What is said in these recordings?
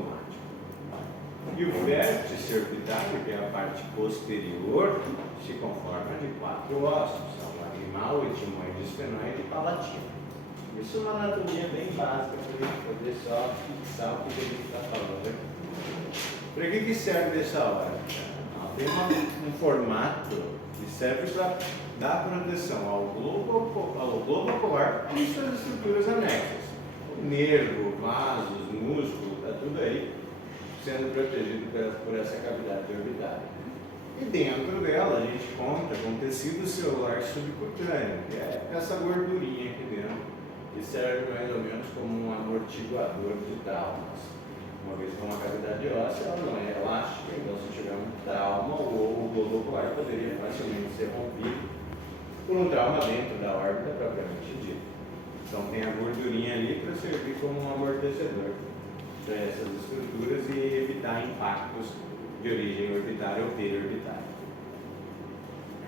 zingomático. E o vértice orbitário, que é a parte posterior, se conforma de 4 ossos, são lagrimal, etimoide, esfenoide e palatino. Isso é uma anatomia bem básica para a gente poder só fixar o que a gente está falando aqui. Para que serve essa hora? Tem um formato que serve para dar proteção ao globo ocular e suas estruturas anexas. O nervo, vasos, músculo, está tudo aí sendo protegido por essa cavidade orbitária. E dentro dela a gente conta com tecido celular subcutâneo, que é essa gordurinha aqui dentro, que serve mais ou menos como um amortiguador de traumas. Uma vez com uma cavidade óssea, ela não é elástica, então se tiver um trauma, o globo ocular poderia facilmente ser rompido por um trauma dentro da órbita propriamente dita. Então tem a gordurinha ali para servir como um amortecedor para essas estruturas e evitar impactos de origem orbitária ou periorbitária.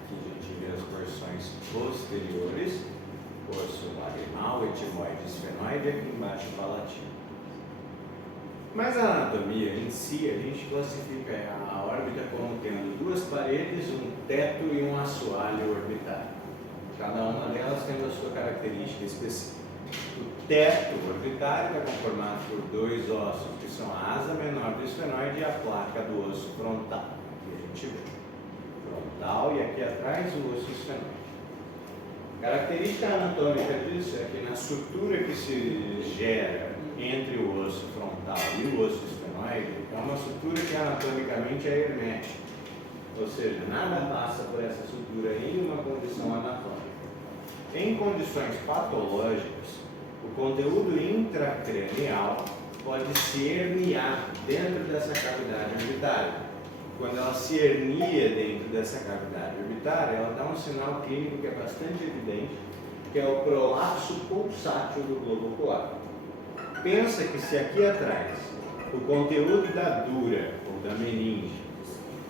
Aqui a gente vê as porções posteriores, osso lagrimal, etimoide, esfenoide, e aqui embaixo o palatino. Mas a anatomia em si, a gente classifica a órbita como tendo 2 paredes, um teto e um assoalho orbitário. Cada uma delas tendo a sua característica específica. O teto orbitário é conformado por 2 ossos, que são a asa menor do esfenoide e a placa do osso frontal. Aqui a gente vê frontal e aqui atrás o osso esfenoide. A característica anatômica disso é que na sutura que se gera entre o osso frontal e o osso esfenoide, é uma sutura que anatomicamente é hermética, ou seja, nada passa por essa sutura em uma condição anatômica. Em condições patológicas, o conteúdo intracranial pode se herniar dentro dessa cavidade orbitária. Quando ela se hernia dentro dessa cavidade orbitária, ela dá um sinal clínico que é bastante evidente, que é o prolapso pulsátil do globo ocular. Pensa que se aqui atrás o conteúdo da dura ou da meninge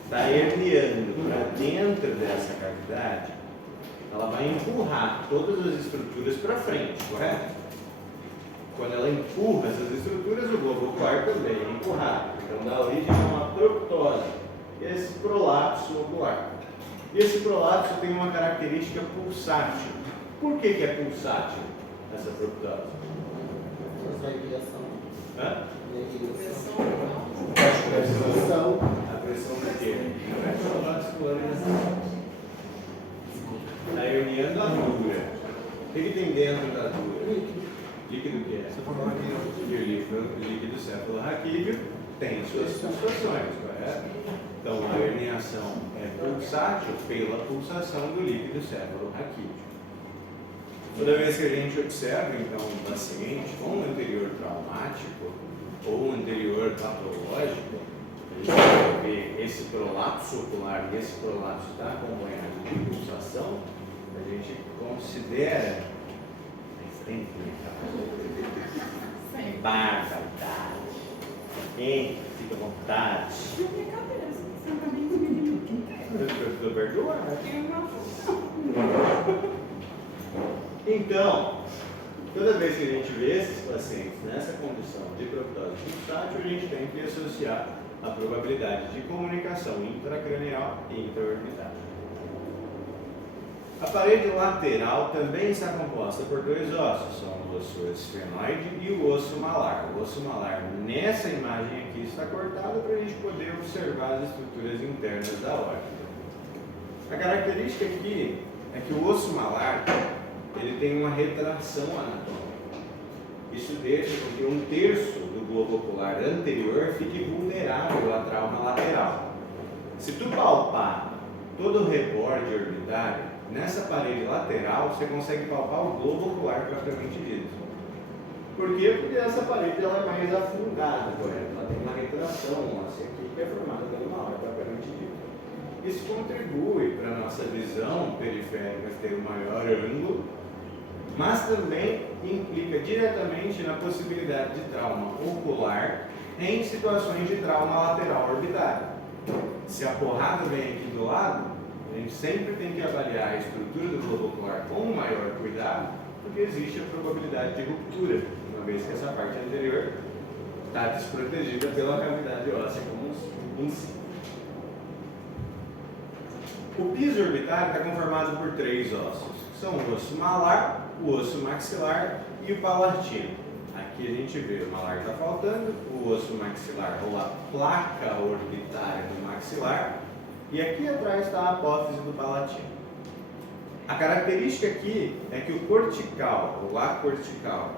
está herniando para dentro dessa cavidade, ela vai empurrar todas as estruturas para frente, correto? Quando ela empurra essas estruturas, o globo ocular também é empurrado. Então dá origem a uma proptose, que é esse prolapso ocular. E esse prolapso tem uma característica pulsátil. Por que é pulsátil essa proptose? Hã? A pressão da quê? Está herniando a dura. O que tem dentro da dura? Líquido que é? Líquido cefalorraquídeo tem suas pulsações, correto? Então a herniação é pulsátil pela pulsação do líquido cefalorraquídeo. Toda vez que a gente observa, então, um paciente com um anterior traumático ou um anterior patológico, a gente vai ver esse prolapso ocular e esse prolapso está acompanhado de pulsação, a gente considera barbaridade. Quem fica à vontade? Eu estou perdoado. Então, toda vez que a gente vê esses pacientes nessa condição de proptose pulsátil, a gente tem que associar a probabilidade de comunicação intracranial e intraorbital. A parede lateral também está composta por 2 ossos, são o osso esfenoide e o osso malar. O osso malar, nessa imagem aqui, está cortado para a gente poder observar as estruturas internas da órbita. A característica aqui é que o osso malar ele tem uma retração anatômica. Isso deixa com que 1/3 do globo ocular anterior fique vulnerável a trauma lateral. Se tu palpar todo o reborde orbitário, nessa parede lateral você consegue palpar o globo ocular propriamente dito. Por quê? Porque essa parede ela é mais afundada, correto? Ela tem uma retração óssea aqui que é formada pela uma hora propriamente dita. Isso contribui para a nossa visão periférica ter um maior ângulo, mas também implica diretamente na possibilidade de trauma ocular em situações de trauma lateral orbitário. Se a porrada vem aqui do lado, a gente sempre tem que avaliar a estrutura do globo ocular com o maior cuidado, porque existe a probabilidade de ruptura, uma vez que essa parte anterior está desprotegida pela cavidade óssea como em si. O piso orbitário está conformado por 3 ossos, que são o osso malar, o osso maxilar e o palatino. Aqui a gente vê o malar está faltando, o osso maxilar ou a placa orbitária do maxilar, e aqui atrás está a apófise do palatino. A característica aqui é que o cortical, ou a cortical,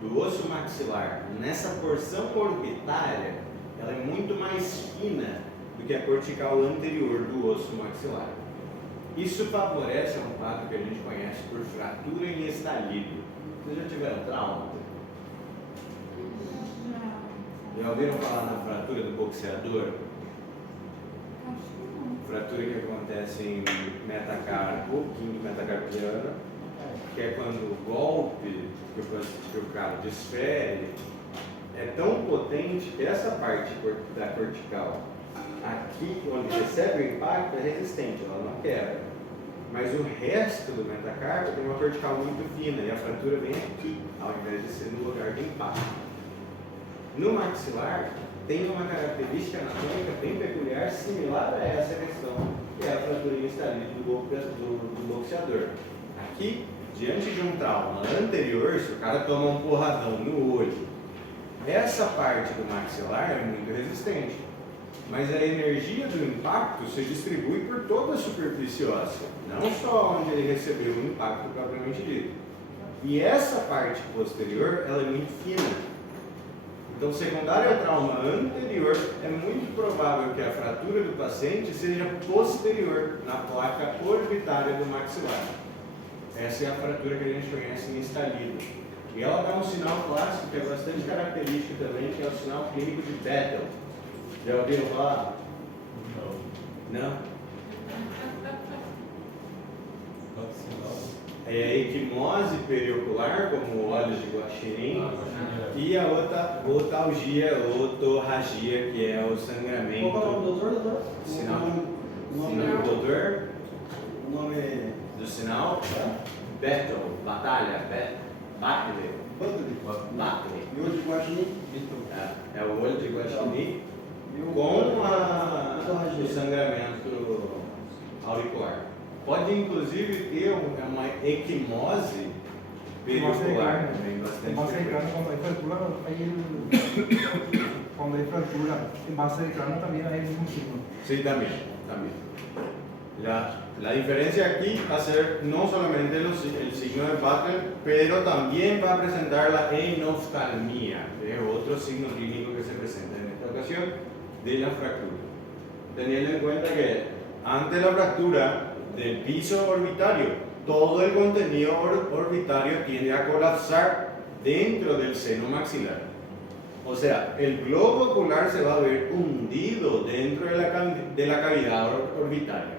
do osso maxilar, nessa porção orbitária, ela é muito mais fina do que a cortical anterior do osso maxilar. Isso favorece um quadro que a gente conhece por fratura em estalido. Vocês já tiveram trauma? Já ouviram falar na fratura do boxeador? Fratura que acontece em metacarpo, quinto metacarpiano, que é quando o golpe que o cara desfere é tão potente que essa parte da cortical, aqui onde recebe o impacto, é resistente, ela não quebra. Mas o resto do metacarpo tem uma cortical muito fina e a fratura vem aqui, ao invés de ser no lugar de impacto. No maxilar, tem uma característica anatômica bem peculiar, similar a essa questão, que é a fratura em estalido do boxeador. Aqui, diante de um trauma anterior, se o cara toma um porradão no olho, essa parte do maxilar é muito resistente, mas a energia do impacto se distribui por toda a superfície óssea, não só onde ele recebeu o impacto propriamente dito. E essa parte posterior, ela é muito fina. Então, secundário ao trauma anterior, é muito provável que a fratura do paciente seja posterior na placa orbitária do maxilar. Essa é a fratura que a gente conhece em estalido. E ela dá um sinal clássico que é bastante característico também, que é o sinal clínico de Bethel. Já ouviram falar? Não? É a equimose periocular, como olhos de guaxinim, e a otalgia, otorragia, que é o sangramento. Qual é o nome do doutor? Sinal do doutor? O nome Do sinal? Bethel, batalha, Batley. E olho de guaxinim? É o olho de guaxinim com o sangramento auricular. Pode inclusive ter uma equimose periocular também, bastante. Quando hay fractura, en base de cráneo también hay un signo. Sí, también. La diferencia aquí va a ser no solamente el signo de Butler, pero también va a presentar la enoftalmia, que es otro signo clínico que se presenta en esta ocasión de la fractura. Teniendo en cuenta que ante la fractura del piso orbitario, todo el contenido orbitario tiende a colapsar dentro del seno maxilar. O sea, el globo ocular se va a ver hundido dentro de la cavidad orbitaria.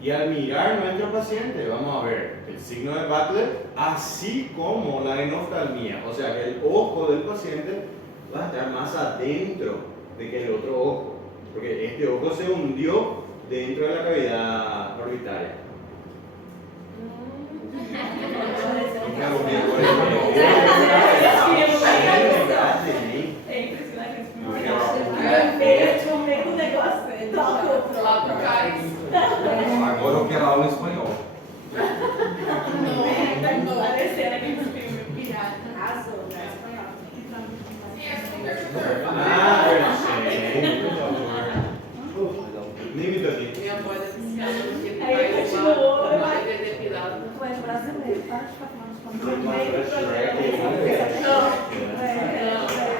Y al mirar nuestro paciente vamos a ver el signo de Butler, así como la enoftalmia. O sea, que el ojo del paciente va a estar más adentro de que el otro ojo, porque este ojo se hundió dentro de la cavidad orbitaria. É impressionante esse filme. Eu tomei com o negócio, troca o cais. Agora eu quero aula em espanhol. Não, parecendo aquele filme pirata. Arrasou, né? Espanhol. Nem me dane. Minha avó é deficiada porque ele Aí faz continuou, uma vai. TV depilada. Tu és brasileiro, para de ficar falando espanhol. Não, Meio do programa.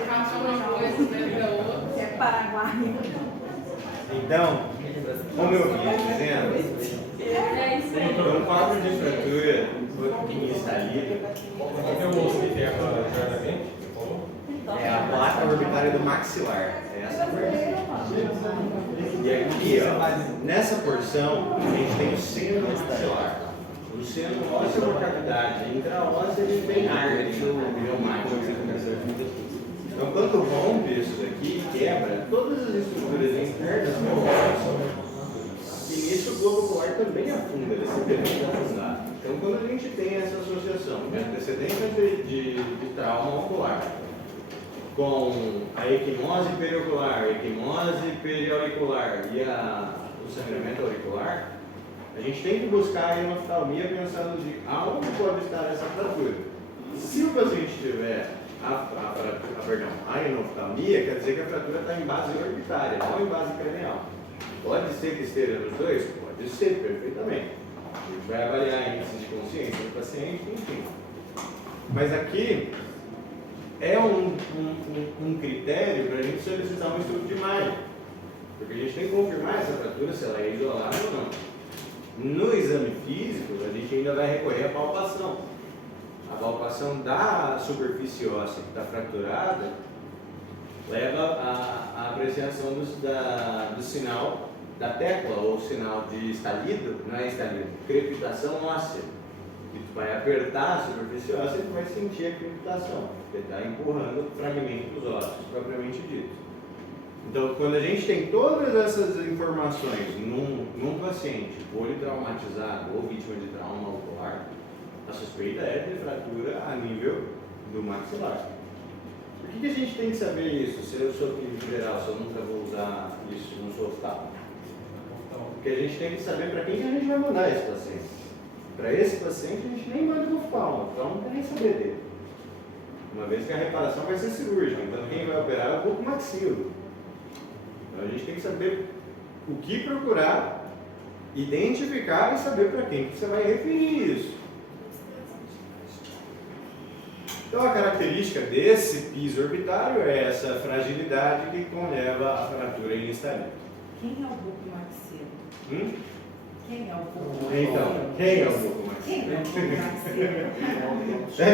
Acaba uma coisa, lembra outra. É Paraguai. Então, como eu vinha dizendo, É isso aí. então, um quadro de fratura em estalido Qual que é o osso que quebra internamente? é a placa orbitária do maxilar. É essa porção. E aqui, ó, nessa porção, a gente tem o seno maxilar. O seno ósseo é uma cavidade intraóssea e tem ar, reumático. Então, quando rompe isso daqui, quebra todas as estruturas internas do osso. E nisso o globo ocular também afunda, ele se permite afundar. Então, quando a gente tem essa associação de antecedência de trauma ocular com a equimose periocular, a equimose periauricular e o sangramento auricular, a gente tem que buscar a enoftalmia pensando de aonde pode estar essa fratura. Se o paciente tiver a enoftalmia, quer dizer que a fratura está em base orbitária, não em base cranial. Pode ser que esteja nos dois? Pode ser, perfeitamente. A gente vai avaliar índice de consciência do paciente, enfim. Mas aqui é um critério para a gente solicitar um estudo de imagem. Porque a gente tem que confirmar essa fratura, se ela é isolada ou não. No exame físico, a gente ainda vai recorrer à palpação. A palpação da superfície óssea que está fraturada leva à apreciação do sinal da tecla, ou sinal de estalido, não é estalido, crepitação óssea. Que tu vai apertar a superfície óssea e tu vai sentir a crepitação, porque está empurrando fragmentos ósseos, propriamente dito. Então, quando a gente tem todas essas informações num paciente politraumatizado ou vítima de trauma ocular, a suspeita é de fratura a nível do maxilar. Por que a gente tem que saber isso? Se eu sou clínico geral, se eu nunca vou usar isso, não sou oftalmo? Porque a gente tem que saber para quem que a gente vai mandar esse paciente. Para esse paciente a gente nem manda no oftalmo, então não quer nem saber dele. Uma vez que a reparação vai ser cirúrgica, então quem vai operar é o bucomaxilo. Então a gente tem que saber o que procurar, identificar e saber para quem que você vai referir isso. Então a característica desse piso orbitário é essa fragilidade que conleva a fratura em estalite. Quem é o bucomaxilo? Quem é o bucomaxilo? Então, quem é o bucomaxilo? Quem é o bucomaxilo?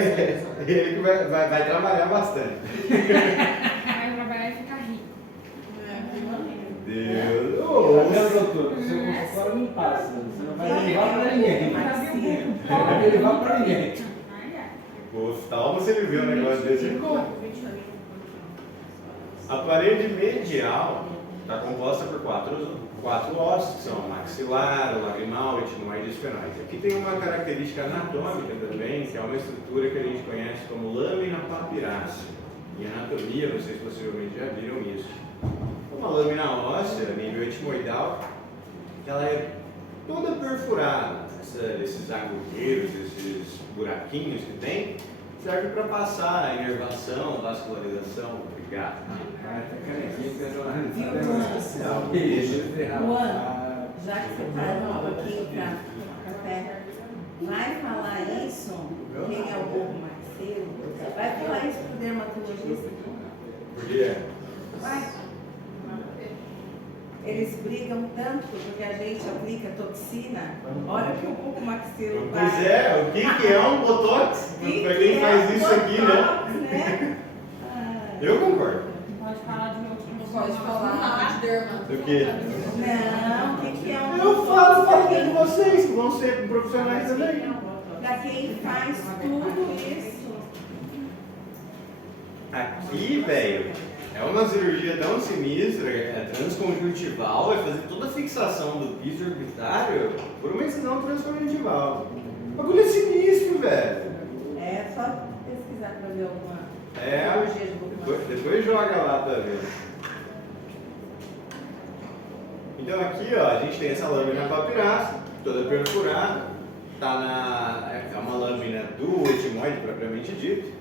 Ele que vai trabalhar bastante. Vai trabalhar e ficar rico. Deus! Meu doutor, você agora me passa. Você não vai levar para ninguém. Não vai levar para ninguém. O oftalmo, se ele vê um negócio desse, ele compra. A parede medial está composta por quatro ossos, que são o maxilar, o lagrimal, o etimoide e o esfenoide. Aqui tem uma característica anatômica também, que é uma estrutura que a gente conhece como lâmina papirácea. Em anatomia, vocês possivelmente já viram isso. Uma lâmina óssea, a nível etimoidal, ela é toda perfurada. Esses agulheiros, esses buraquinhos que tem, serve para passar a inervação, vascularização. Obrigado. Juan, já que você parou um pouquinho para café, vai falar isso, quem é o bucomaxilo? Vai falar isso para o dermatologista? Por quê? Vai. Eles brigam tanto porque a gente aplica toxina. Olha o que o bucomaxilo faz. Pois é, o que é um botox? Para quem faz isso aqui, né? Eu concordo. Pode falar de novo. Pode falar de derma. Do quê? Não, o que é um Eu falo para vocês, que vão ser profissionais também. Para quem faz tudo isso. Aqui, velho, é uma cirurgia tão sinistra, é transconjuntival, vai fazer toda a fixação do piso orbitário por uma incisão transconjuntival. O bagulho é sinistro, velho. É só pesquisar para ver alguma cirurgia de bucomaxilo. Depois joga lá pra ver. Então aqui, ó, a gente tem essa lâmina papirácea, toda perfurada, é uma lâmina do etimoide propriamente dito.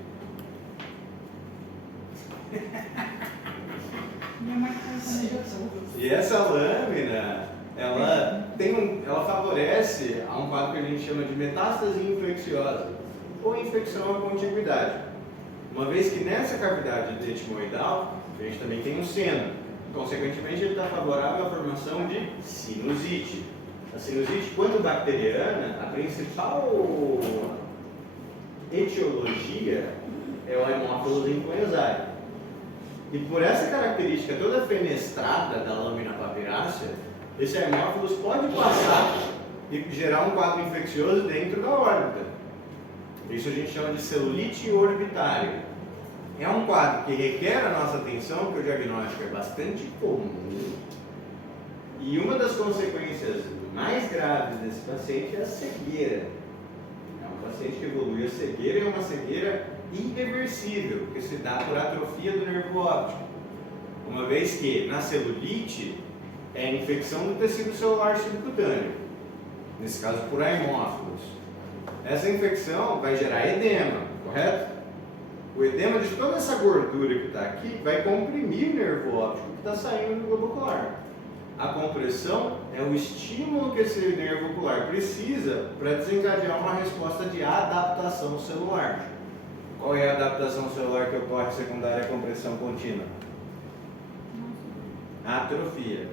E essa lâmina, ela favorece a um quadro que a gente chama de metástase infecciosa ou infecção à contiguidade. Uma vez que nessa cavidade etimoidal, a gente também tem um seno. Consequentemente, ele está favorável à formação de sinusite. A sinusite, quando bacteriana, a principal etiologia é o hemófilos influenzae. E por essa característica toda fenestrada da lâmina papirácea, esse hemófilos pode passar e gerar um quadro infeccioso dentro da órbita. Isso a gente chama de celulite orbitária. É um quadro que requer a nossa atenção, porque o diagnóstico é bastante comum. E uma das consequências mais graves desse paciente é a cegueira. É um paciente que evolui a cegueira, é uma cegueira irreversível, porque se dá por atrofia do nervo óptico. Uma vez que na celulite é a infecção do tecido celular subcutâneo, nesse caso por haemófilos. Essa infecção vai gerar edema, correto? O edema de toda essa gordura que está aqui vai comprimir o nervo óptico que está saindo do globo ocular. A compressão é o estímulo que esse nervo ocular precisa para desencadear uma resposta de adaptação celular. Qual é a adaptação celular que ocorre secundária à compressão contínua? Atrofia.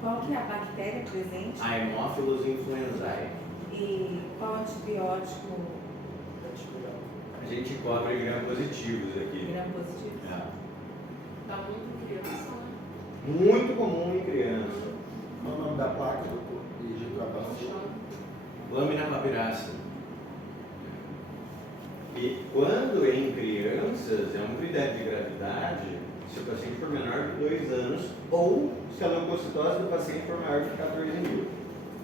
Qual que é a bactéria presente? Haemophilus influenzae. E qual antibiótico A gente cobre gram-positivos aqui. gram-positivo? É. Tá muito criança, né? Muito comum em criança. Qual o nome da placa, doutor? De hidratação? Lâmina papirácea. E quando em crianças é um critério de gravidade se o paciente for menor de 2 anos ou se a leucocitose do paciente for maior de 14.000.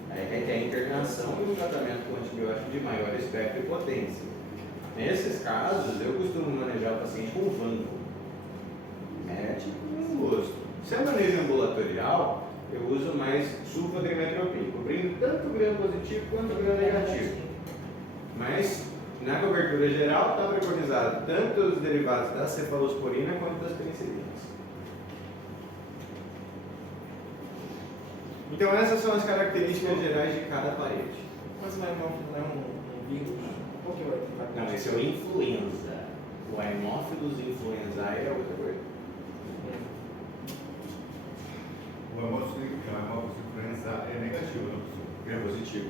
Aí requer internação e um tratamento com antibiótico de maior espectro e potência. Nesses casos, eu costumo manejar o paciente com vanco. Médico e gosto. Se é manejo ambulatorial, eu uso mais sulfadrimetropin, cobrindo tanto o gram positivo quanto o gram negativo. Mas, na cobertura geral, está preconizado tanto os derivados da cefalosporina quanto das penicilinas. Então, essas são as características gerais de cada parede. Mas não é um vírus? Qual que vai ter? Não, esse é o influenza. O Haemophilus influenzae é outra coisa. O hemófilo influenza é negativo, não é? É positivo.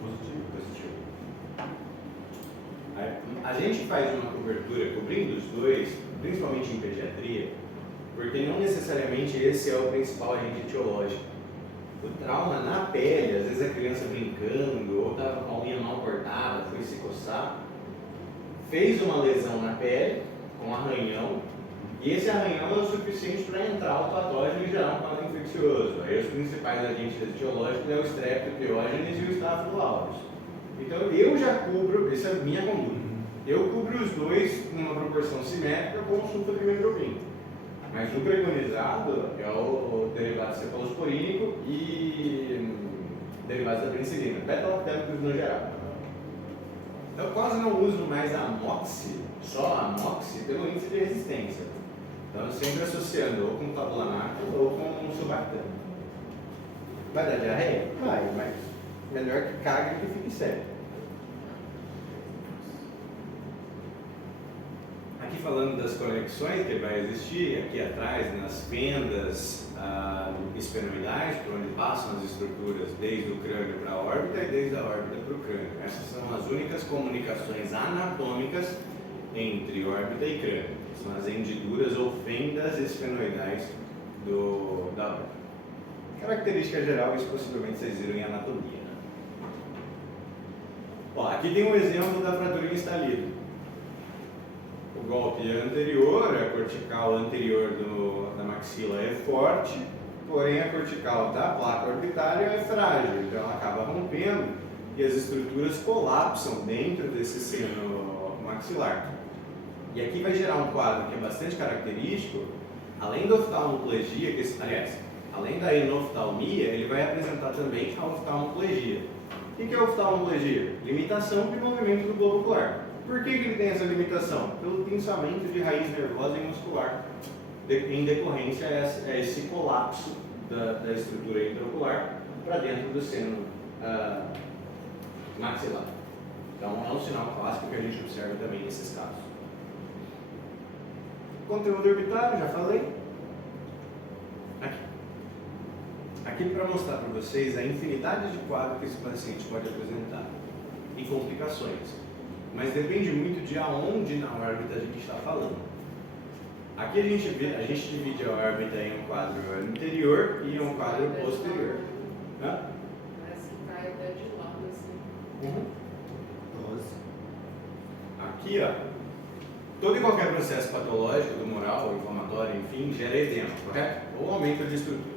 Positivo. Positivo. A gente faz uma cobertura cobrindo os dois, principalmente em pediatria, porque não necessariamente esse é o principal agente etiológico. O trauma na pele, às vezes a criança brincando, ou estava com a unha mal cortada, foi se coçar, fez uma lesão na pele, com arranhão, e esse arranhão é o suficiente para entrar o patógeno e gerar um quadro infeccioso. Aí os principais agentes etiológicos é o Streptopiógenes e o Staphylococcus aureus. Então eu já cubro, essa é a minha conduta, eu cubro os dois numa proporção simétrica com o sulfadrimetropin. Mas o preconizado é o derivado cefalosporínico e derivados da penicilina, beta-lactâmicos no geral. Eu quase não uso mais a amoxi, só a amoxi, pelo índice de resistência. Então, sempre associando ou com tabulanato ou com sulbactam. Vai dar diarreia? Vai, mas melhor que cague do que fique sério. Aqui falando das conexões que vai existir, aqui atrás, nas fendas esfenoidais, por onde passam as estruturas desde o crânio para a órbita e desde a órbita para o crânio. Essas são as únicas comunicações anatômicas entre órbita e crânio. São as hendiduras ou fendas esfenoidais da órbita. Característica geral, isso possivelmente vocês viram em anatomia. Né? Ó, aqui tem um exemplo da fratura em estalido. O golpe anterior, a cortical anterior da maxila é forte, porém a cortical da placa orbitária é frágil, então ela acaba rompendo e as estruturas colapsam dentro desse seno maxilar. E aqui vai gerar um quadro que é bastante característico, além da oftalmoplegia, além da enoftalmia, ele vai apresentar também a oftalmoplegia. O que é a oftalmoplegia? Limitação de movimento do globo ocular. Por que ele tem essa limitação? Pelo pinçamento de raiz nervosa e muscular, em decorrência a esse colapso da estrutura intraocular para dentro do seno maxilar. Então é um sinal clássico que a gente observa também nesses casos. Conteúdo orbitário, já falei. Aqui para mostrar para vocês a infinidade de quadros que esse paciente pode apresentar e complicações. Mas depende muito de aonde na órbita a gente está falando. Aqui a gente divide a órbita em um quadro anterior e um quadro posterior. Hã? Parece que cai até de lado assim. 12. Aqui, ó, todo e qualquer processo patológico, tumoral, inflamatório, enfim, gera edema, correto? Ou aumento de estrutura.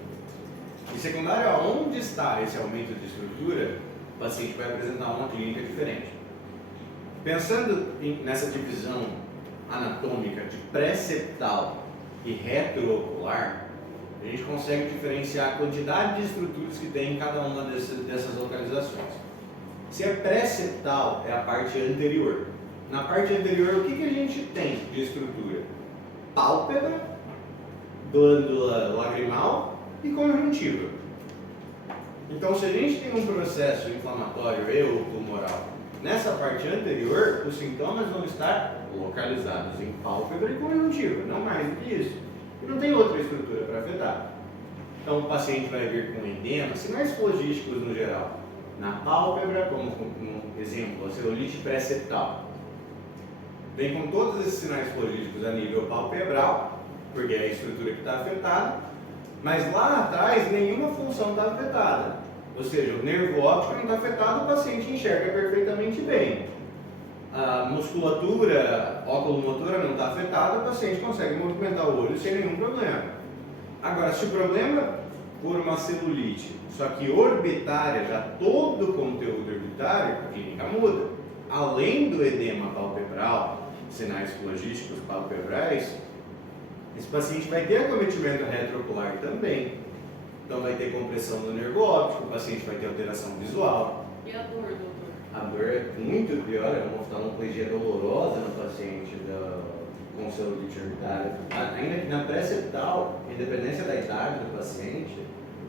E secundário, aonde está esse aumento de estrutura, o paciente vai apresentar uma clínica diferente. Pensando nessa divisão anatômica de pré-septal e retroocular, a gente consegue diferenciar a quantidade de estruturas que tem em cada uma dessas localizações. Se é pré-septal, é a parte anterior. Na parte anterior, o que a gente tem de estrutura? Pálpebra, glândula lagrimal e conjuntiva. Então, se a gente tem um processo inflamatório e ou tumoral nessa parte anterior, os sintomas vão estar localizados em pálpebra e conjuntiva, não mais do que isso. E não tem outra estrutura para afetar. Então, o paciente vai vir com edema, sinais flogísticos no geral. Na pálpebra, como um exemplo, a celulite pré-septal. Vem com todos esses sinais flogísticos a nível palpebral, porque é a estrutura que está afetada, mas lá atrás nenhuma função está afetada. Ou seja, o nervo óptico não está afetado, o paciente enxerga perfeitamente bem. A musculatura oculomotora não está afetada, o paciente consegue movimentar o olho sem nenhum problema. Agora, se o problema for uma celulite, só que orbitária, já todo o conteúdo orbitário, a clínica muda. Além do edema palpebral, sinais flogísticos palpebrais, esse paciente vai ter acometimento retroocular também. Então vai ter compressão do nervo óptico, o paciente vai ter alteração visual. E a dor, doutor? A dor é muito pior, é uma oftalmoplegia dolorosa no paciente com celulite orbitária. Ainda que na pré-septal, independência da idade do paciente,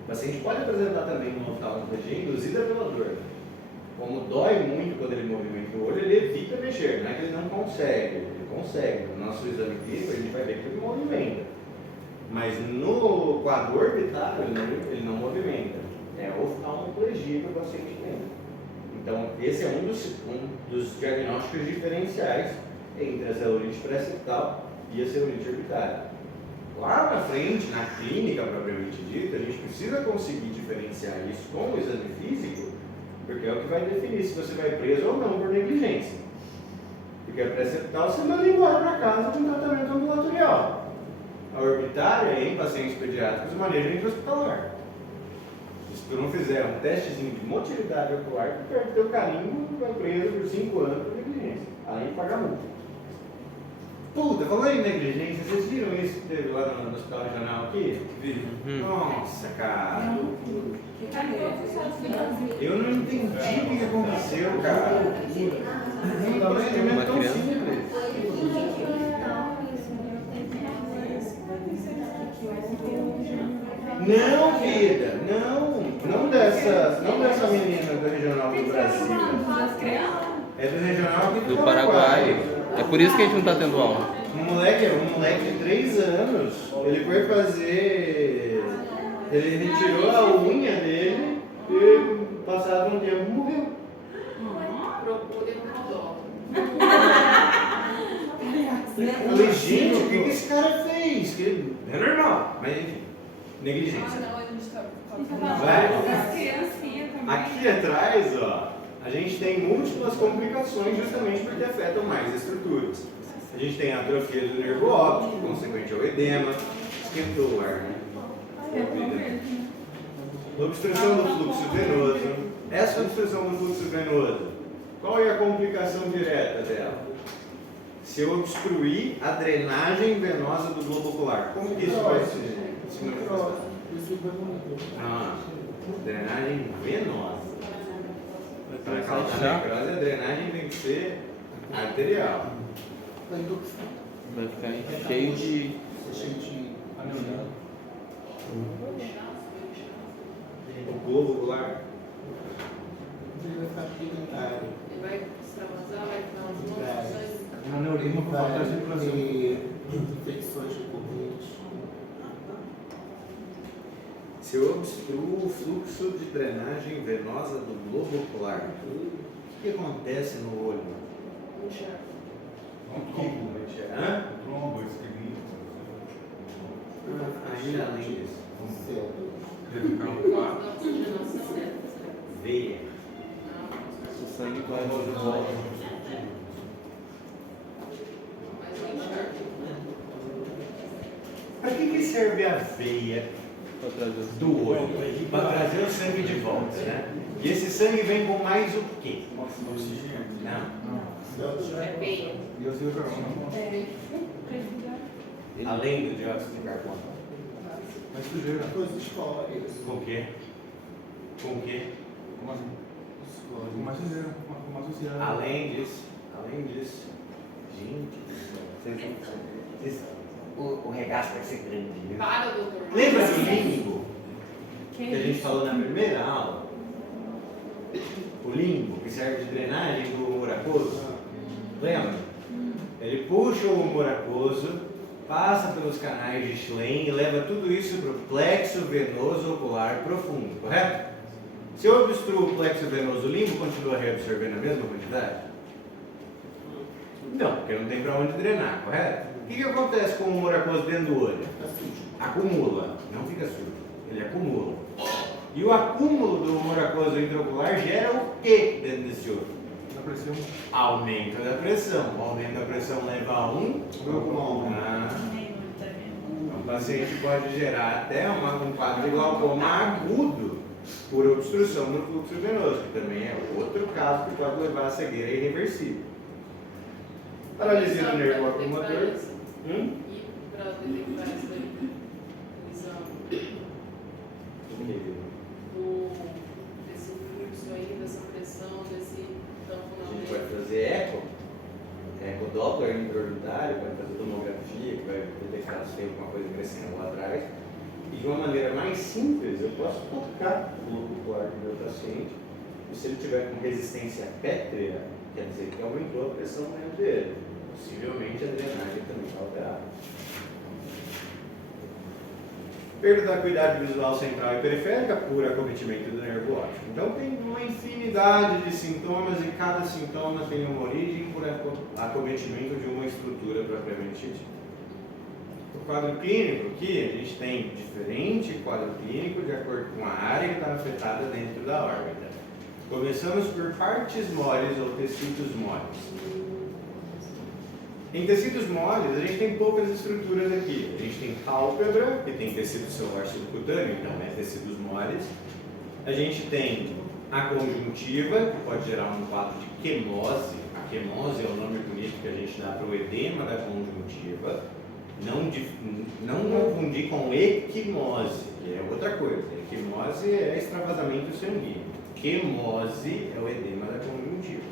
o paciente pode apresentar também uma oftalmoplegia induzida pela dor. Como dói muito quando ele movimenta o olho, ele evita mexer, não é que ele não consegue, ele consegue. No nosso exame clínico a gente vai ver que ele movimenta. Mas no quadro orbitário ele não movimenta. É oftalmoplegia que o paciente tem. Então esse é um dos diagnósticos diferenciais entre a celulite pré-septal e a celulite orbitária. Lá na frente, na clínica propriamente dita, a gente precisa conseguir diferenciar isso com o exame físico, porque é o que vai definir se você vai preso ou não por negligência. Porque a pré-septal você manda embora para casa com tratamento ambulatorial. A orbitária, em pacientes pediátricos, manejo intra-hospitalar. Se tu não fizer um testezinho de motilidade ocular, tu perde teu carimbo e vai preso por 5 anos por negligência, além de pagar multa. Puta, falando em negligência, vocês viram isso que teve lá no hospital regional aqui? Viram? Nossa, cara. Tá em todos os estados do Brasil. Eu não entendi o que aconteceu, cara. Não é tão simples. Não, vida, não dessa menina do regional do Brasil. Das crianças? É do regional aqui Do Paraguai. É por isso que a gente não tá tendo aula. Um moleque de 3 anos, ele foi fazer. Ele retirou a unha dele e passado um tempo morreu. Procure um podólogo. Eu falei, gente, o que esse cara fez? Que é normal, mas enfim, negligência. não, a gente tá Vai. Das criancinhas também. Aqui atrás, ó, a gente tem múltiplas complicações justamente porque afetam mais estruturas. A gente tem a atrofia do nervo óptico, consequente ao edema, esquentou o ar, né? Obstrução do fluxo venoso. Essa obstrução do fluxo venoso, qual é a complicação direta dela? Se eu obstruir a drenagem venosa do globo ocular, como que isso vai se manifestar? Drenagem venosa. Para causar necrose, a drenagem tem que ser arterial. Vai ficar cheio de. O globo ocular. Ele vai extravasar, vai ficar as mãos. Um aneurisma por falta de circulação. Infecções recorrentes. Se eu obstruo o fluxo de drenagem venosa do globo ocular, o que acontece no olho? Um trombo, Hã? trombo, esquilino. Ainda além disso. Da oxigenação, né? Veia. O sangue vai de volta. Mas o encharque. Para que serve a veia Pra trazer o do olho? Para trazer o sangue de volta, né? E esse sangue vem com mais o quê? Não. É bem. E eu sigo carbono. Além do dióxido de carbono. Mas sujeira. Coisa de escola, Com o quê? Com o quê? Como assim? Com mais sujeira, com mais social. Além disso, gente, o regaço vai ser grande, né? Para, doutor. Lembra do limbo? Que a gente falou na primeira aula? O limbo, que serve de drenagem do humor aquoso. Lembra? Ele puxa o humor aquoso, passa pelos canais de Schlein e leva tudo isso para o plexo venoso ocular profundo, correto? Se eu obstruo o plexo venoso, o limbo continua reabsorvendo a mesma quantidade? Não, porque não tem para onde drenar, correto? O que acontece com o humor aquoso dentro do olho? Acumula, não fica sujo, ele acumula. E o acúmulo do humor aquoso intraocular gera o que dentro desse olho? Na pressão. Aumento da pressão. O aumento da pressão leva a um Glaucoma. O paciente pode gerar até um quadro de glaucoma agudo por obstrução no fluxo venoso, que também é outro caso que pode levar a cegueira irreversível. Paralisia do nervo locomotor. E para detectar isso daí, o exame desse fluxo aí, dessa pressão, desse tampo A na gente orelha. pode fazer ecodoppler intraorbitário, pode fazer tomografia, que vai detectar se tem alguma coisa crescendo lá atrás. E de uma maneira mais simples, eu posso tocar o globo ocular do meu paciente, e se ele tiver com resistência pétrea, quer dizer que aumentou a pressão dentro dele. Possivelmente a drenagem também está alterada. Perda da acuidade visual central e periférica por acometimento do nervo óptico. Então tem uma infinidade de sintomas e cada sintoma tem uma origem por acometimento de uma estrutura propriamente dita. O quadro clínico aqui, a gente tem diferente quadro clínico de acordo com a área que está afetada dentro da órbita. Começamos por partes moles ou tecidos moles. Em tecidos moles, a gente tem poucas estruturas aqui. A gente tem pálpebra, que tem tecido celular subcutâneo, então é tecidos moles. A gente tem a conjuntiva, que pode gerar um quadro de quemose. A quemose é o nome bonito que a gente dá para o edema da conjuntiva. Não confundir com equimose, que é outra coisa. Equimose é extravasamento sanguíneo. Quemose é o edema da conjuntiva.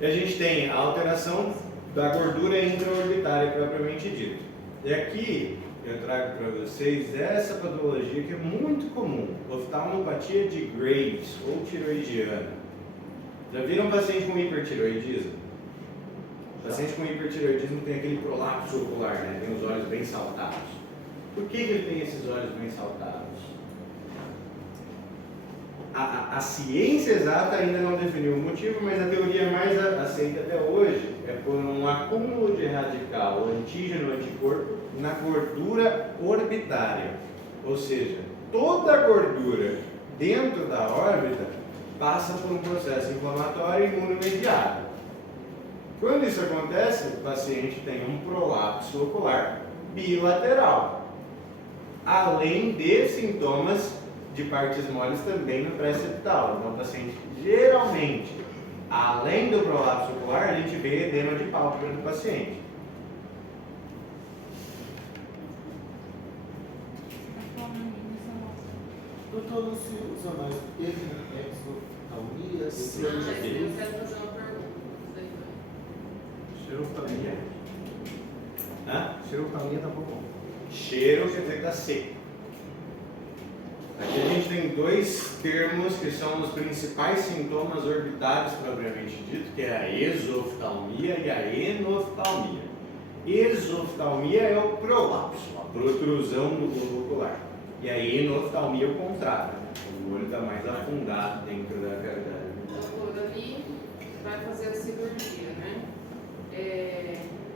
E a gente tem a alteração da gordura intraorbitária propriamente dita. E aqui eu trago para vocês essa patologia que é muito comum, oftalmopatia de Graves ou tiroidiana. Já viram um paciente com hipertiroidismo? O paciente com hipertiroidismo tem aquele prolapso ocular, né? Tem os olhos bem saltados. Por que ele tem esses olhos bem saltados? A ciência exata ainda não definiu o motivo, mas a teoria mais aceita até hoje é por um acúmulo de radical antígeno-anticorpo na gordura orbitária. Ou seja, toda a gordura dentro da órbita passa por um processo inflamatório imunomediado. Quando isso acontece, o paciente tem um prolapso ocular bilateral, além de sintomas de partes moles também no pré-septal. Então, o paciente, geralmente, além do prolapso ocular, a gente vê edema de pálpebra no paciente. Doutor, não se usa mais exoftalmia, Eu quero fazer uma pergunta. Xeroftalmia. Hã? Xeroftalmia tá bom. Cheiro quer dizer que está seco. Aqui a gente tem dois termos que são os principais sintomas orbitários propriamente dito, que é a exoftalmia e a enoftalmia. Exoftalmia é o prolapso, a protrusão do globo ocular. E a enoftalmia é o contrário, né? O olho está mais afundado dentro da cavidade. Doutor, ali vai fazer a cirurgia, né?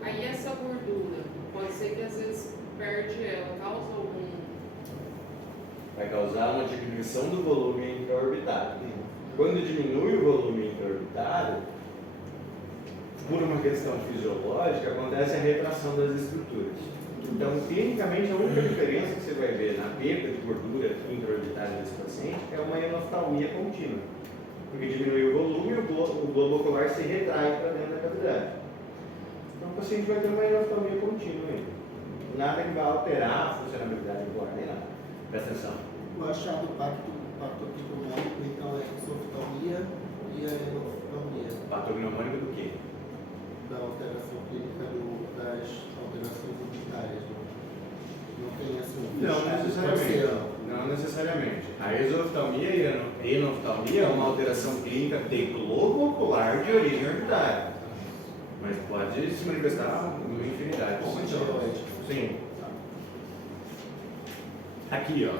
Aí essa gordura, pode ser que às vezes perde ela, causa algum... Vai causar uma diminuição do volume intraorbitário. Quando diminui o volume intraorbitário, por uma questão fisiológica, acontece a retração das estruturas. Então, clinicamente, a única diferença que você vai ver na perda de gordura intraorbitária desse paciente é uma enoftalmia contínua. porque diminui o volume e o globo ocular se retrai para dentro da cavidade. Então o paciente vai ter uma ileoftalmia contínua aí. Nada que vai alterar a funcionalidade ocular, nem nada. Presta atenção. O achado do pacto epignomônico, então, é a exoftalmia e a enoftalmia. Patognomônico do quê? Da alteração clínica das alterações unitárias. Não tem assim. Não necessariamente. A exoftalmia e a enoftalmia é uma alteração clínica de globo ocular de origem orbitária. Mas pode se manifestar em infinidade de sintomas. Sim. Aqui, ó.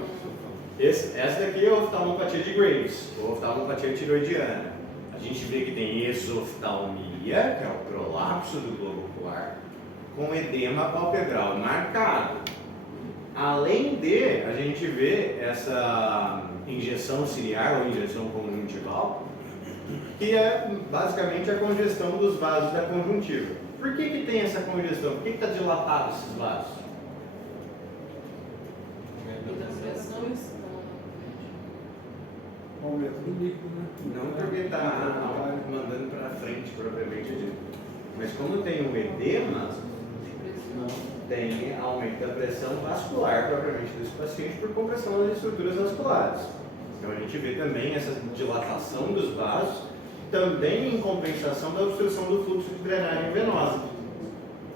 Essa daqui é a oftalmopatia de Graves, ou oftalmopatia tiroidiana. A gente vê que tem exoftalmia, que é o prolapso do globo ocular, com edema palpebral marcado. Além de, a gente vê essa injeção ciliar ou injeção conjuntival, que é basicamente a congestão dos vasos da conjuntiva. Por que tem essa congestão? Por que está dilatado esses vasos? Aumento do líquido, né? Não porque está mandando para frente, propriamente dito. Mas como tem o edema, tem aumento da pressão vascular, propriamente desse paciente, por compressão das estruturas vasculares. Então a gente vê também essa dilatação dos vasos, também em compensação da obstrução do fluxo de drenagem venosa.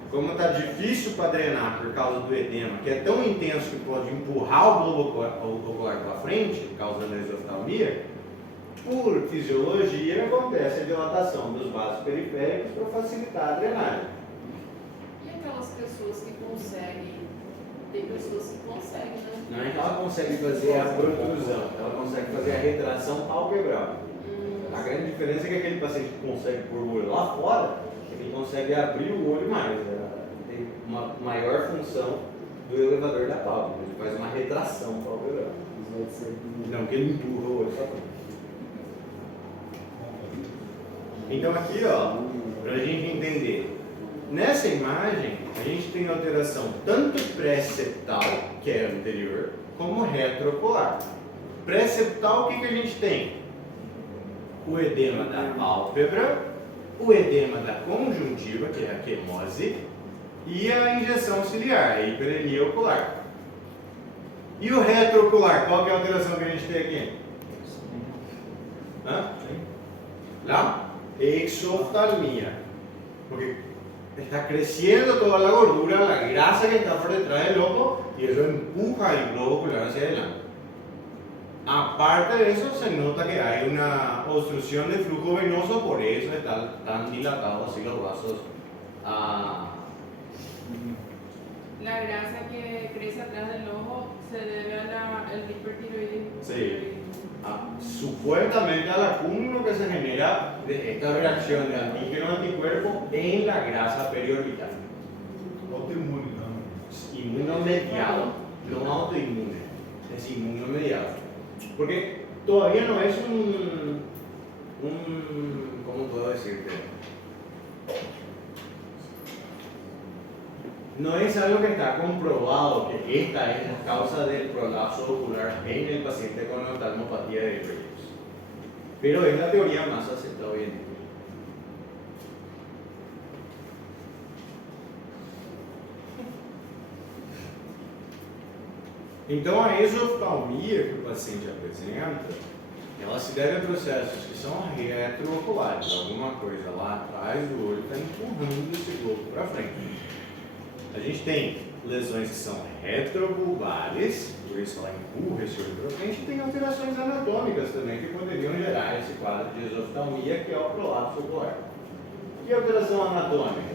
Como está difícil para drenar por causa do edema, que é tão intenso que pode empurrar o globo ocular para frente, causando a exoftalmia, por fisiologia acontece a dilatação dos vasos periféricos para facilitar a drenagem. E aquelas pessoas que conseguem, tem pessoas que conseguem, né? Não é que ela consegue fazer a protrusão, ela consegue fazer a retração palpebral. A grande diferença é que aquele paciente que consegue pôr o olho lá fora, ele consegue abrir o olho mais, tem uma maior função do elevador da pálpebra, ele faz uma retração palpebral. Não que ele empurra o olho para frente. Então aqui, ó, para a gente entender, nessa imagem a gente tem alteração tanto pré-septal, que é anterior, como retroocular. Pré-septal, o que a gente tem? O edema da pálpebra, o edema da conjuntiva, que é a quemose, e a injeção ciliar, a hiperemia ocular. E o retroocular, qual que é a alteração que a gente tem aqui? Lá? Exoftalmia. Porque está creciendo toda la gordura, la grasa que está por detrás del ojo, y eso empuja el globo ocular hacia adelante. Aparte de eso, se nota que hay una obstrucción del flujo venoso, por eso están tan dilatados así los vasos. La grasa que crece atrás del ojo se debe al hipertiroidismo. Sí. Supuestamente al acúmulo que se genera de esta reacción de antígeno-anticuerpo en la grasa periorbital. Autoinmune, não. Inmunomediado, no autoinmune, es inmunomediado. Porque todavía no es ¿cómo puedo decirte? No es algo que está comprobado que esta es la causa del prolapso ocular en el paciente con oftalmopatía de Graves. Pero es la teoría más aceptada hoy en día. Então a exoftalmia que o paciente apresenta, ela se deve a processos que são retrooculares. Alguma coisa lá atrás do olho está empurrando esse globo para frente. A gente tem lesões que são retrobulbares, por isso ela empurra esse olho para frente, e tem alterações anatômicas também que poderiam gerar esse quadro de exoftalmia, que é o prolapso ocular. Que alteração anatômica?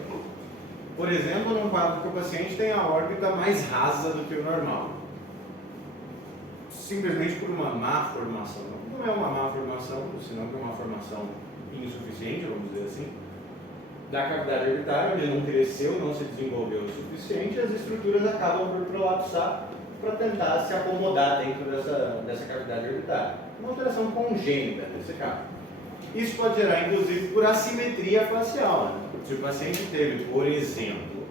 Por exemplo, num quadro que o paciente tem a órbita mais rasa do que o normal. Simplesmente por uma má formação. Não é uma má formação, senão que é uma formação insuficiente, vamos dizer assim, da cavidade orbitária, onde não cresceu, não se desenvolveu o suficiente, as estruturas acabam por prolapsar para tentar se acomodar dentro dessa cavidade orbitária. Uma alteração congênita nesse caso. Isso pode gerar, inclusive, por assimetria facial. Né? Se o paciente teve, por exemplo,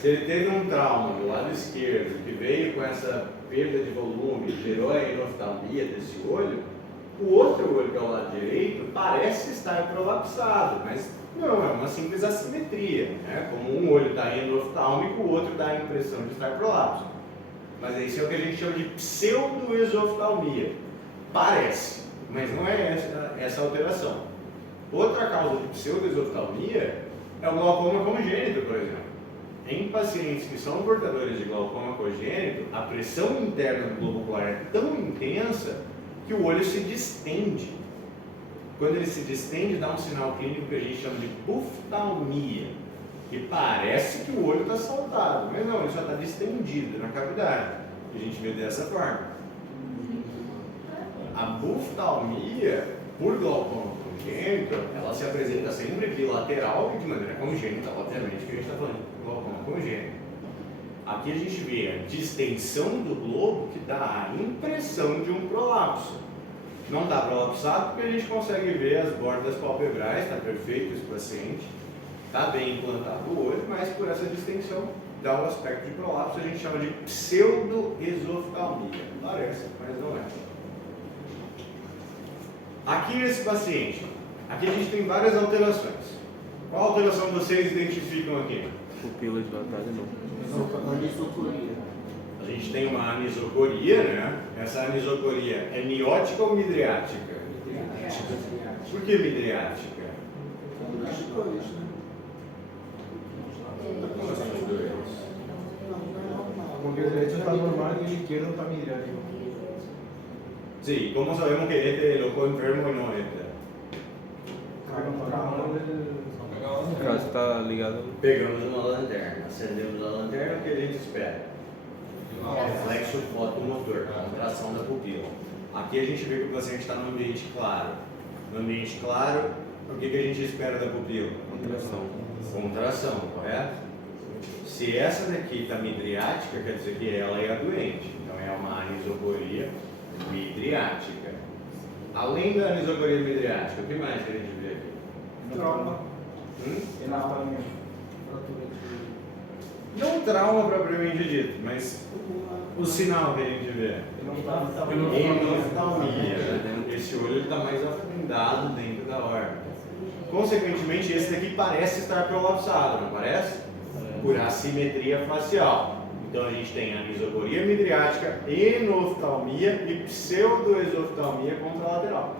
se ele teve um trauma do lado esquerdo que veio com essa perda de volume, gerou a enoftalmia desse olho, o outro olho, que é o lado direito, parece estar prolapsado, mas não, é uma simples assimetria, né? Como um olho está endoftálmico, o outro dá a impressão de estar prolapso. Mas isso é o que a gente chama de pseudoesoftalmia. Parece, mas não é essa alteração. Outra causa de pseudoesoftalmia é o glaucoma congênito, por exemplo. Em pacientes que são portadores de glaucoma congênito, a pressão interna do globo ocular é tão intensa que o olho se distende. Quando ele se distende, dá um sinal clínico que a gente chama de buftalmia, que parece que o olho está saltado, mas não, ele só está distendido na cavidade. A gente vê dessa forma. A buftalmia, por glaucoma congênito, ela se apresenta sempre bilateral e de maneira congênita, obviamente, que a gente está falando de glaucoma congênito. Aqui a gente vê a distensão do globo que dá a impressão de um prolapso. Não está prolapsado porque a gente consegue ver as bordas palpebrais, está perfeito esse paciente, está bem implantado o olho, mas por essa distensão dá o aspecto de prolapso, a gente chama de pseudoesoftalmia. Parece, mas não é. Aqui nesse paciente, aqui a gente tem várias alterações. Qual alteração vocês identificam aqui? Pupila dilatada não. Anisocoria. A gente tem uma anisocoria, né? Essa anisocoria é miótica ou midriática? Por que midriática? Porque el derecho está normal y el izquierdo está midriático. Sí, ¿cómo sabemos que este es ojo enfermo y no este? No caso está ligado. Pegamos uma lanterna, acendemos a lanterna, o que a gente espera? Reflexo fotomotor, contração da pupila. Aqui a gente vê que o paciente está no ambiente claro. No ambiente claro, o que a gente espera da pupila? Contração. Contração, correto? Se essa daqui está midriática, quer dizer que ela é a doente. Então é uma anisocoria midriática. Além da anisocoria midriática, o que mais que a gente vê aqui? Trauma. Enoftalmia. Não trauma propriamente dito, mas o sinal que a gente vê. Enoftalmia. Esse olho está mais afundado dentro da órbita. Consequentemente, esse daqui parece estar prolapsado, não parece? Por assimetria facial. Então a gente tem anisocoria midriática, enoftalmia e pseudoesoftalmia contralateral.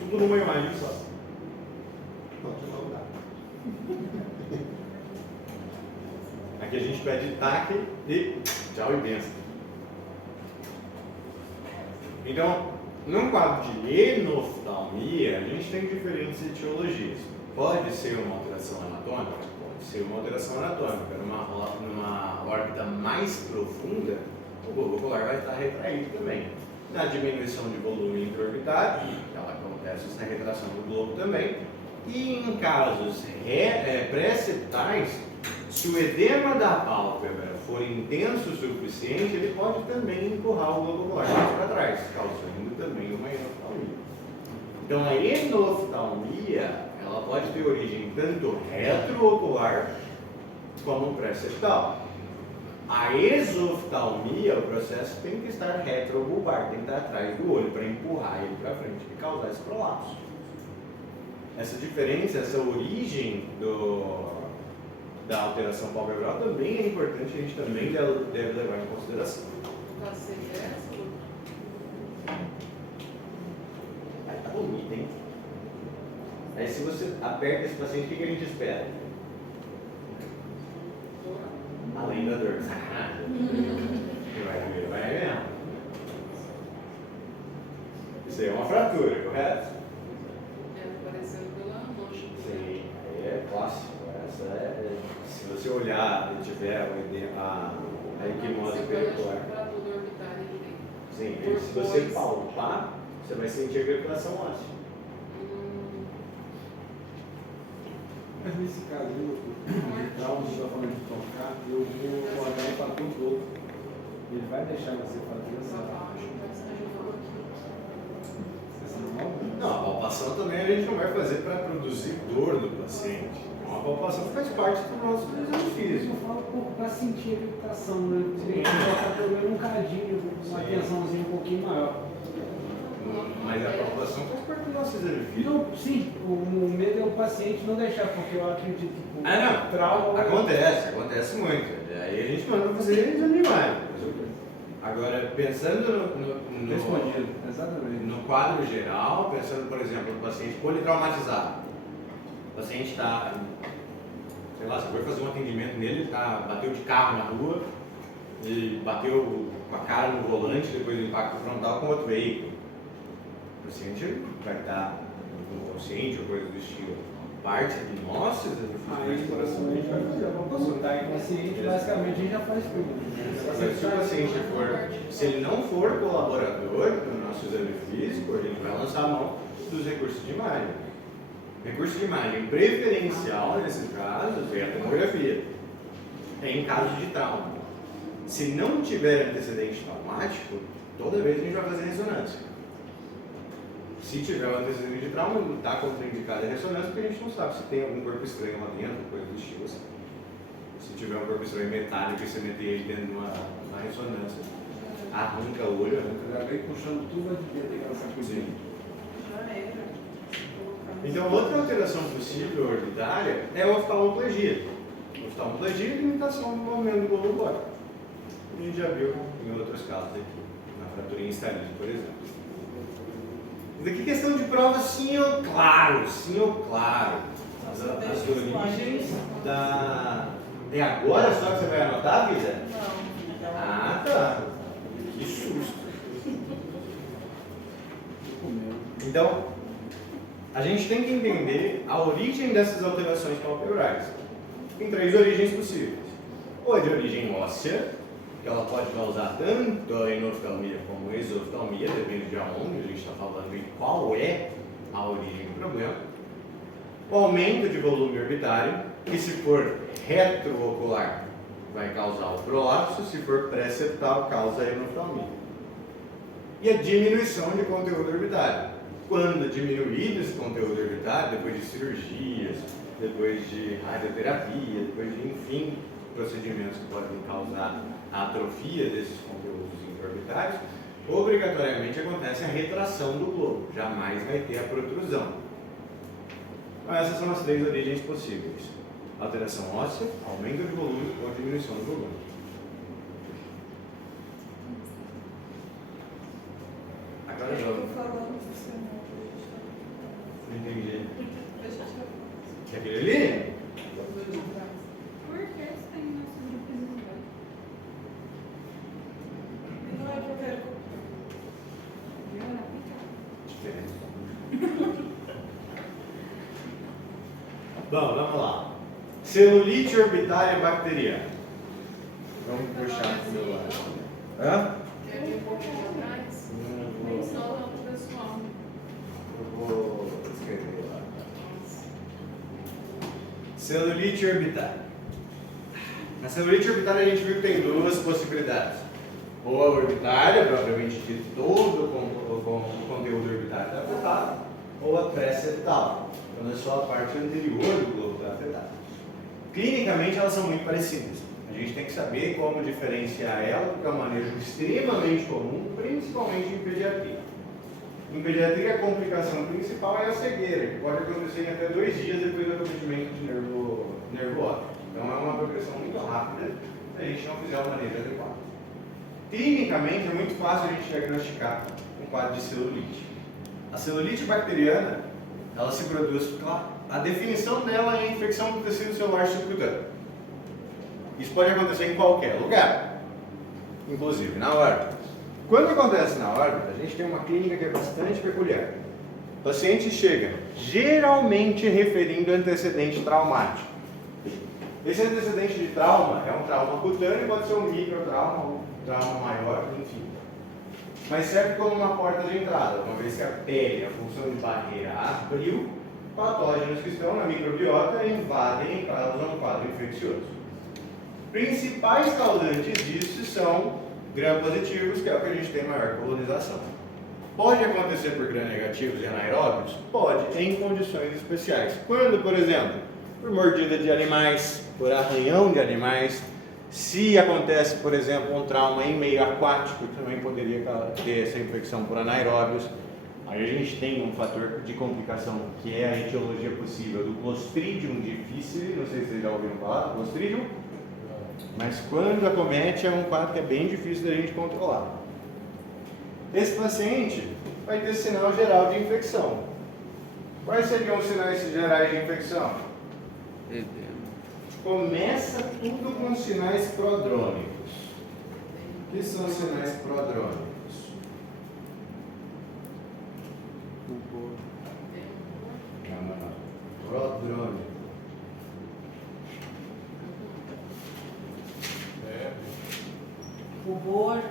Tudo numa imagem só. Aqui a gente pede taque e tchau e benção. Então, num quadro de enoftalmia, a gente tem diferentes etiologias. Pode ser uma alteração anatômica? Pode ser uma alteração anatômica. Numa órbita mais profunda, o globo ocular vai estar retraído também. Na diminuição de volume intraorbitário, ela acontece na retração do globo também. E em casos pré-septais, se o edema da pálpebra for intenso o suficiente, ele pode também empurrar o globo ocular mais para trás, causando também uma enoftalmia. Então a enoftalmia, ela pode ter origem tanto retroocular como pré-septal. A exoftalmia, o processo tem que estar retrobulbar, tem que estar atrás do olho para empurrar ele para frente e causar esse prolapso. Essa diferença, essa origem da alteração palpebral também é importante, a gente também deve levar em consideração. Pode ser essa? Aí tá bonito, hein? Aí se você aperta esse paciente, o que a gente espera? Além da dor. Vai mesmo. Isso aí é uma fratura, correto? Aparecendo pela mancha. Sim, aí é clássico. Essa se você olhar e tiver a equimose pericular. Sim, e se você palpar, você vai sentir a gravitação óssea. Mas nesse caso, o trauma que está falando de tocar, eu vou olhar o fator todo. Ele vai deixar você fazer essa. Não, a palpação também a gente não vai fazer para produzir dor no paciente. É uma palpação faz parte do nosso exame físico. Eu falo pouco para sentir a vibração, né? Seria colocar pelo menos um cadinho, uma tensãozinha um pouquinho maior. Mas a palpação faz parte do nosso exame físico. Não, sim, o medo é o paciente não deixar, porque eu acredito que Não. trauma. Acontece muito. Aí a gente manda fazer exame de imagem. Agora, pensando Respondido, exatamente. no quadro geral, pensando, por exemplo, no paciente politraumatizado. O paciente está, sei lá, você foi fazer um atendimento nele, bateu de carro na rua e bateu com a cara no volante depois do impacto frontal com outro veículo. O paciente vai estar inconsciente ou coisa do estilo. Parte de nossos Aí, exames coração a gente vai fazer a palpação. Tá inconsciente, basicamente a gente já faz tudo. Mas se o paciente se ele não for colaborador no nosso exame físico, a gente vai lançar a mão dos recursos de imagem. Recurso de imagem preferencial, nesses casos, é a tomografia. É em caso de trauma. Se não tiver antecedente traumático, toda vez a gente vai fazer ressonância. Se tiver um antecedente de trauma, não está contraindicada a ressonância, porque a gente não sabe se tem algum corpo estranho lá dentro, coisa do estilo assim. Se tiver um corpo estranho metálico e você meter ele dentro de uma ressonância, arranca o olho, Já vem puxando tudo lá de dentro daquela sacudinha. Então, outra alteração possível orbitária é a oftalmoplegia. Oftalmoplegia é limitação do movimento do globo ocular. A gente já viu em outros casos aqui, na fratura em estalismo, por exemplo. Isso aqui é questão de prova sim ou claro, sim ou claro. As origens da... É agora só que você vai anotar, Vida? Não. Ah, tá. Que susto. Então, a gente tem que entender a origem dessas alterações palpebrais. Tem 3 origens possíveis. Ou é de origem óssea, que ela pode causar tanto a enoftalmia como a exoftalmia, depende de aonde a gente está falando e qual é a origem do problema. O aumento de volume orbitário, que se for retroocular vai causar o prolapso, se for pré-septal causa a enoftalmia. E a diminuição de conteúdo orbitário. Quando diminuído esse conteúdo orbitário, depois de cirurgias, depois de radioterapia, depois de, enfim, procedimentos que podem causar a atrofia desses conteúdos intraorbitários, obrigatoriamente acontece a retração do globo, jamais vai ter a protrusão. Então, essas são as 3 origens possíveis: alteração óssea, aumento de volume ou diminuição do volume. Agora não entendi. Que aquele ali? Por que você tem nossa representante? Não é porque Bom, vamos lá. Celulite orbitária bacteriana. Vamos puxar para o meu lado. Hã? Quer vir um pouquinho atrás? Só o pessoal. Eu vou escrever lá. Celulite orbitária. Na celulite orbitária a gente viu que tem 2 possibilidades. Ou a orbitária, propriamente dito, todo o conteúdo orbitário está afetado, ou a pré-septal, quando é só a parte anterior do globo está afetada. Clinicamente elas são muito parecidas. A gente tem que saber como diferenciar ela, porque é um manejo extremamente comum, principalmente em pediatria. Em pediatria, a complicação principal é a cegueira, que pode acontecer em até 2 dias depois do acometimento de nervo óptico. Então é uma progressão muito rápida se a gente não fizer o manejo adequado. Clinicamente é muito fácil a gente diagnosticar um quadro de celulite. A celulite bacteriana, ela se produz, a definição dela é a infecção do tecido celular subcutâneo. Isso pode acontecer em qualquer lugar, inclusive na órbita. Quando acontece na órbita, a gente tem uma clínica que é bastante peculiar. O paciente chega geralmente referindo antecedente traumático. Esse antecedente de trauma é um trauma cutâneo, pode ser um microtrauma, um trauma maior, enfim. Mas serve como uma porta de entrada, uma vez que a pele, a função de barreira, abriu, patógenos que estão na microbiota invadem e causam um quadro infeccioso. Principais causantes disso são gram-positivos, que é o que a gente tem maior colonização. Pode acontecer por gram-negativos e anaeróbios? Pode, em condições especiais. Quando, por exemplo, por mordida de animais, por arranhão de animais. Se acontece, por exemplo, um trauma em meio aquático, também poderia ter essa infecção por anaeróbios. Aí a gente tem um fator de complicação, que é a etiologia possível do Clostridium difficile, não sei se vocês já ouviram falar do Clostridium, mas quando acomete é um quadro que é bem difícil da gente controlar. Esse paciente vai ter sinal geral de infecção. Quais seriam os sinais gerais de infecção? Começa tudo com sinais prodrônicos. O que são sinais prodrônicos? Prodrônico. Rubor.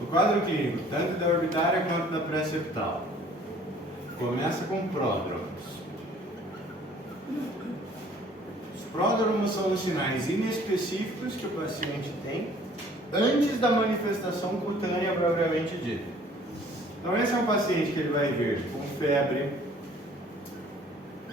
O quadro clínico, tanto da orbitária quanto da pré-septal, começa com pródromos. Os pródromos são os sinais inespecíficos que o paciente tem antes da manifestação cutânea propriamente dita. Então esse é um paciente que ele vai vir com febre,